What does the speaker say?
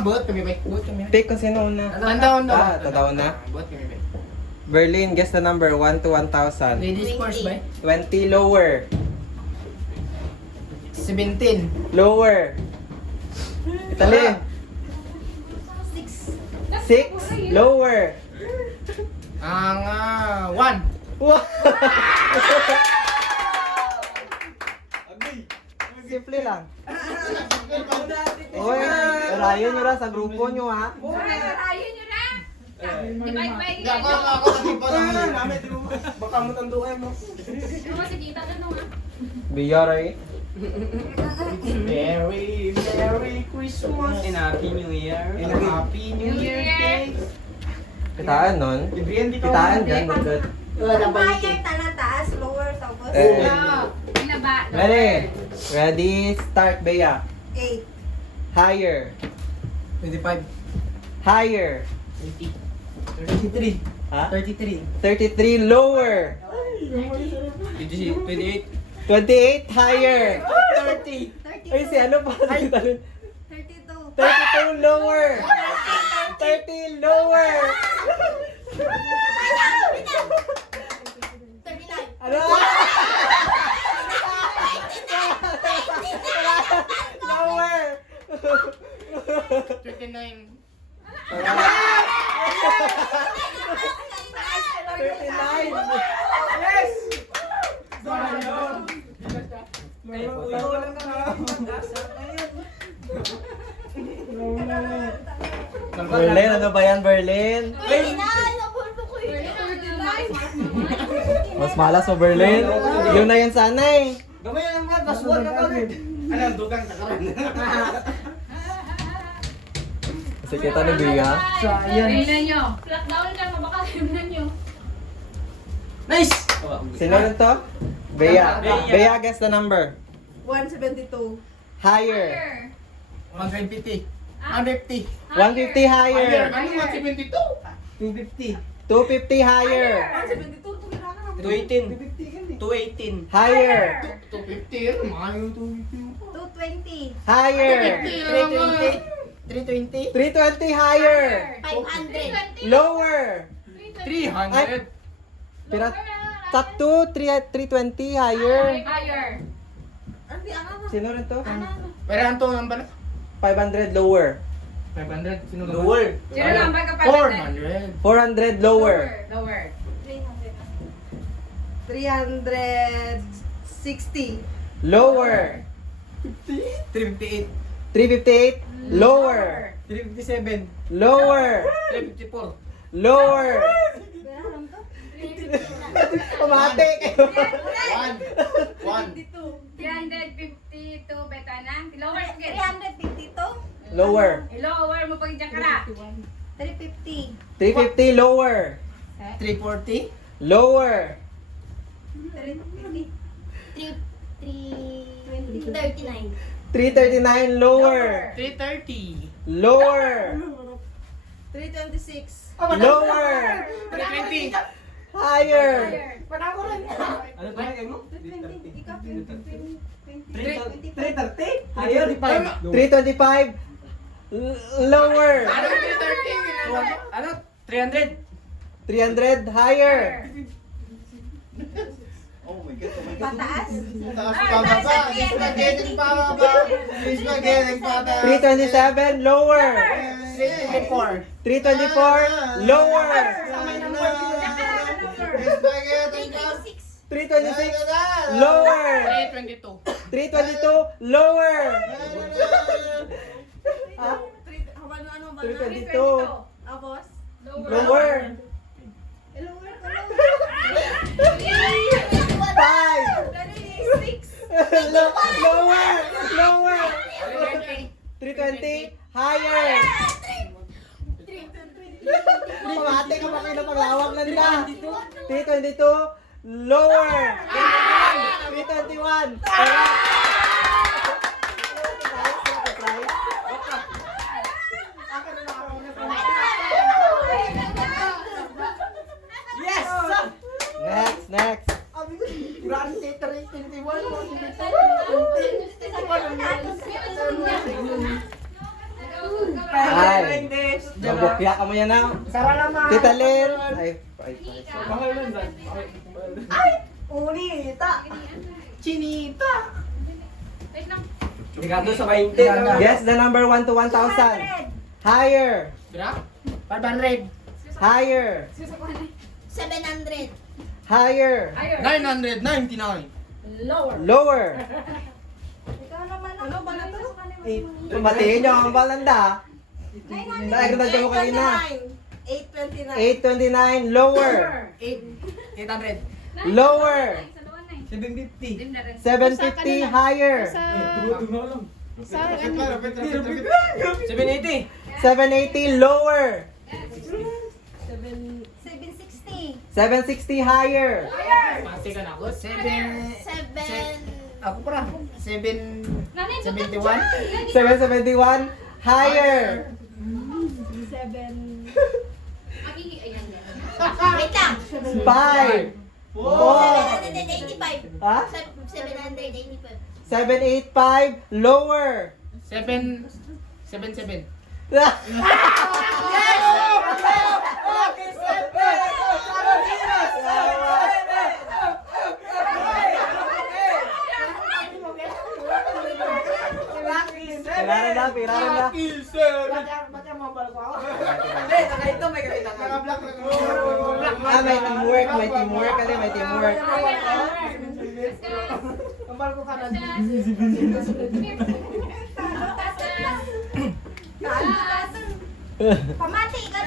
buhat kami ba? Buhat kami. Pick kung sino una. Tandaan na. Tataon na. Buhat kami ba? Berlin, guess the number 1 to 1,000. Ladies first ba? 20 lower. 17. Lower. Italy. 6 lower. Ang 1. Wow. Simple lang. Oy, rayon nyo ra sa grupo nyo ha. Ayun yun na! Divide by Ako naging pa namin. Baka mo tanduan mo. Kasi kita ka nung Biyaray. Merry, Merry Christmas. And Happy New Year. And Happy New Year, guys. Kitaan nun. Kitaan dyan. Magkat. Higher taas, lower tapos Ready? Ready? Start, Bea. 8. Higher. 25. Higher. 20. 33. Ha? 33. 33 lower. 28. 28 higher. 30. Ay, si ano pa? 32. 32 lower. 30 lower. 39. Ano? Lower. 39. 39. Yes! Berlin, ano ba yan, Berlin? 39. Nabulbo ko yun. 39. Mas malas mo, Berlin. Yun na yan sana eh. Gamay lang ba? Paswag ka kagad. Anong dugang takaran? Kasi kita ni Bea. Tingnan nyo. Lockdown ka, baka tingnan nyo. Nice! Sino rin to? Bea. Bea, guess the number. 172. Higher. 150. 150. 150 higher. Ano 172? 250. 250 higher. 172. 218. 218. Higher. 250 yun. Mahal yung 250 mo. 220. Higher. 320. 320 higher. 500. Lower. 300. Pirat. Sakto, 320 higher. Higher. Sino rin to? Pero ang to ang bala? 500 lower. 500. Sino ka ba? Lower. Sino number ka pa? 400. 400 lower. Lower. 360. Lower. 358. 358 lower. 357. Lower. 354. Lower. Pamate kayo. 1. 352 beta na. Lower again. 352. Lower. Lower mo pag dyan ka na. 350. 350 lower. 340. Lower. 350. 39. 339 lower. 330. Lower. 326. Lower. 320. Higher. Ano to mo? 320. Ikaw, 320. 330? Higher. 325 lower. Ano 330? Ano? 300? 300 higher. Oh my God. Pataas. Taas pababa. Spaghetti pababa. Spaghetti pababa. 327 lower. 324. 324 lower. Spaghetti pababa. 326 lower. 322. 322 lower. Ha? Ano ba 322 Tapos? lower. Lower. 5 lower. Lower. 320 higher. Pamate ka pa kayo na paglawak lang na. 322 lower. 321. Yes! Next. Grand Theater 21. Ay. Mabukya ka mo yan na. Sara naman. Tita Lynn. Ay. Mahal nun, Zan. Unita. Chinita. Wait lang. Ligado sa 20. Guess the number 1 to 1,000. Higher. Bira? 500. Higher. 700. Higher. 999. Lower. Ikaw naman. Ano ba na to? Matiin nyo ang balanda. Nagagdan ka mo kanina. 829. 829. Lower. 800. Lower. 750. 750. Higher. Sa ano? 780. 780. Lower. 760. 760. Higher. Pati ka na ako. 7. 7. Ako para. 7. Nanay, 71. 771. Higher. 7. Ayan yan. Wait lang. 5. 4. 785. Ha? 785. 785. Lower. 7. Piraran na, piraran na. Ba't yung mabal ko ako? Hindi, nakaito may kakita ka. Naka-block na ko. Ah, may teamwork, may teamwork. Kasi may teamwork. Mabal ko ka na. Pamati, ikaw.